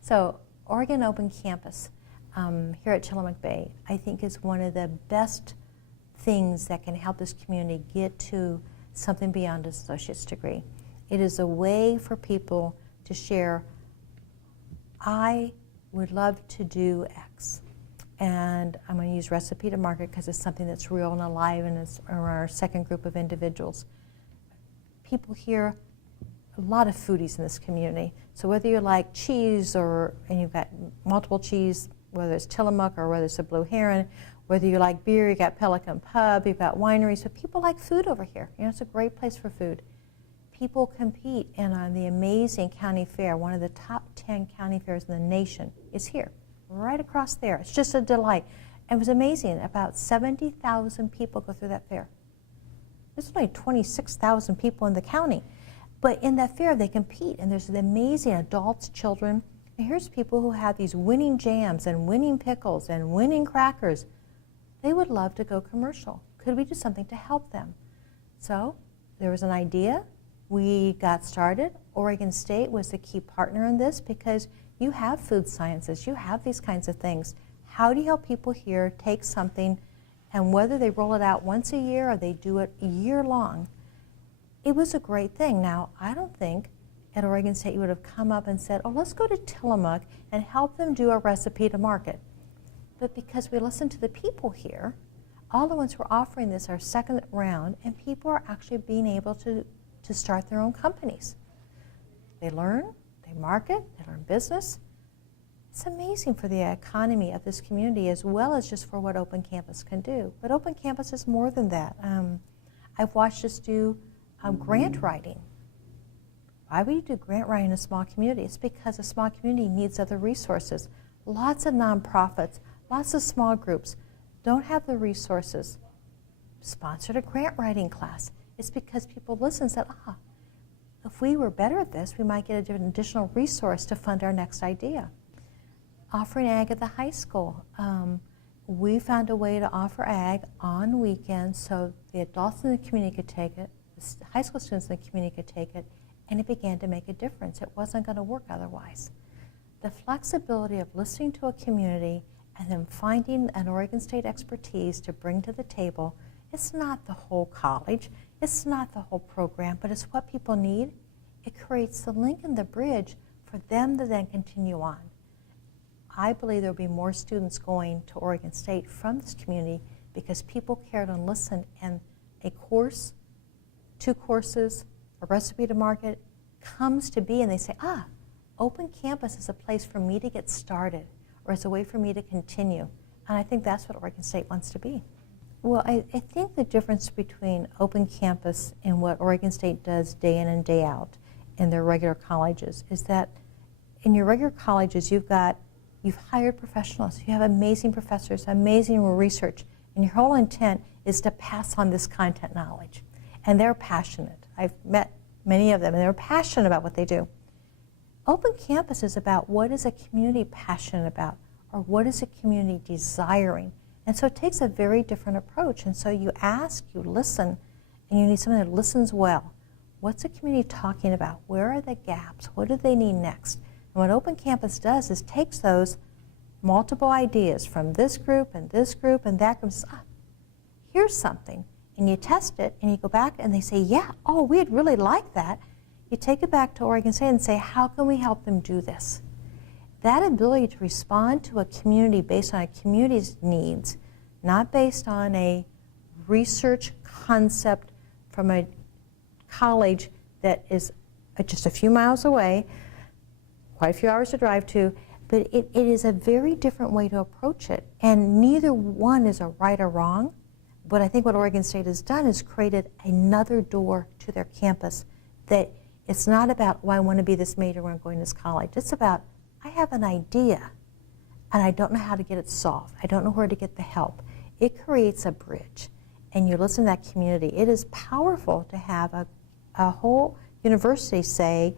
So Oregon Open Campus here at Tillamook Bay, I think, is one of the best things that can help this community get to something beyond an associate's degree. It is a way for people to share, I would love to do X. And I'm going to use recipe to market because it's something that's real and alive, and it's our second group of individuals. People here, a lot of foodies in this community. So whether you like cheese and you've got multiple cheese, whether it's Tillamook or whether it's a Blue Heron, whether you like beer, you got Pelican Pub, you've got wineries, but people like food over here. You know, it's a great place for food. People compete, and on the amazing county fair, one of the top 10 county fairs in the nation is here, right across there. It's just a delight. And it was amazing. About 70,000 people go through that fair. There's only 26,000 people in the county. But in that fair, they compete, and there's amazing adults, children. And here's people who have these winning jams and winning pickles and winning crackers. They would love to go commercial. Could we do something to help them? So there was an idea. We got started. Oregon State was the key partner in this because you have food sciences, you have these kinds of things. How do you help people here take something, and whether they roll it out once a year or they do it a year long, it was a great thing. Now, I don't think at Oregon State you would have come up and said, oh, let's go to Tillamook and help them do a recipe to market. But because we listened to the people here, all the ones who are offering this our second round, and people are actually being able to start their own companies. They learn, they market, they learn business. It's amazing for the economy of this community as well as just for what Open Campus can do. But Open Campus is more than that. I've watched us do grant writing. Why would you do grant writing in a small community? It's because a small community needs other resources. Lots of nonprofits, lots of small groups don't have the resources. Sponsored a grant writing class. It's because people listen and said, if we were better at this, we might get an additional resource to fund our next idea. Offering ag at the high school. We found a way to offer ag on weekends so the adults in the community could take it, the high school students in the community could take it, and it began to make a difference. It wasn't going to work otherwise. The flexibility of listening to a community and then finding an Oregon State expertise to bring to the table, it's not the whole college, it's not the whole program, but it's what people need. It creates the link and the bridge for them to then continue on. I believe there will be more students going to Oregon State from this community because people cared and listened, and a course, 2 courses, a recipe to market comes to be, and they say, Open Campus is a place for me to get started, or it's a way for me to continue. And I think that's what Oregon State wants to be. Well, I think the difference between Open Campus and what Oregon State does day in and day out in their regular colleges is that in your regular colleges you've hired professionals, you have amazing professors, amazing research, and your whole intent is to pass on this content knowledge. And they're passionate. I've met many of them, and they're passionate about what they do. Open Campus is about what is a community passionate about, or what is a community desiring. And so it takes a very different approach. And so you ask, you listen, and you need someone that listens well. What's the community talking about? Where are the gaps? What do they need next? And what Open Campus does is takes those multiple ideas from this group and that group and says, here's something. And you test it, and you go back, and they say, yeah, we'd really like that. You take it back to Oregon State and say, how can we help them do this? That ability to respond to a community based on a community's needs, not based on a research concept from a college that is just a few miles away, quite a few hours to drive to, but it is a very different way to approach it. And neither one is a right or wrong, but I think what Oregon State has done is created another door to their campus, that it's not about, I want to be this major when I'm going to this college. It's about, I have an idea, and I don't know how to get it solved. I don't know where to get the help. It creates a bridge, and you listen to that community. It is powerful to have a whole university say,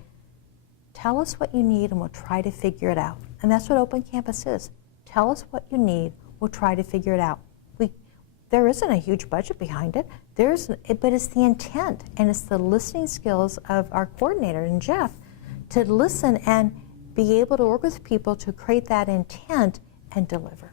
tell us what you need, and we'll try to figure it out. And that's what Open Campus is. Tell us what you need, we'll try to figure it out. There isn't a huge budget behind it, but it's the intent, and it's the listening skills of our coordinator and Jeff to listen and be able to work with people to create that intent and deliver.